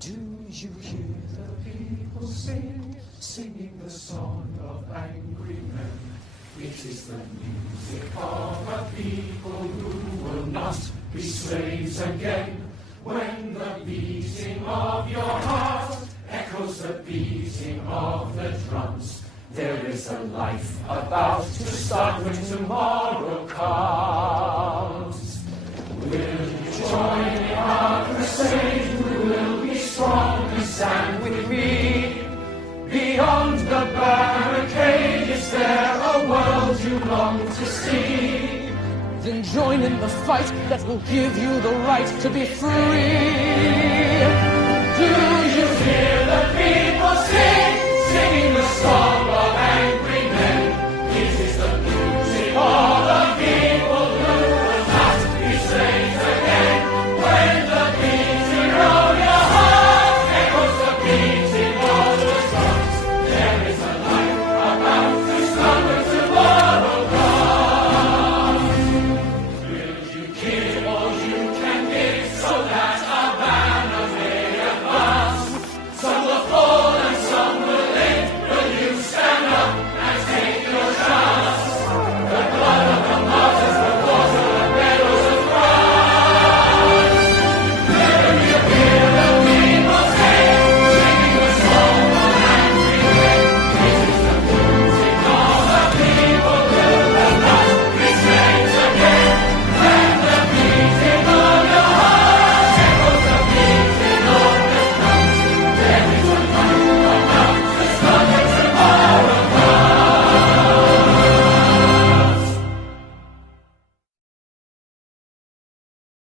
Do you hear the people sing, singing the song of angry men? It is the music of a people who will not be slaves again. When the beating of your heart echoes the beating of the drums, there is a life about to start when tomorrow comes. Will you join in our crusade? We will be strong and stand with me. Beyond the barricade, is there a world you long to see? Then join in the fight that will give you the right to be free.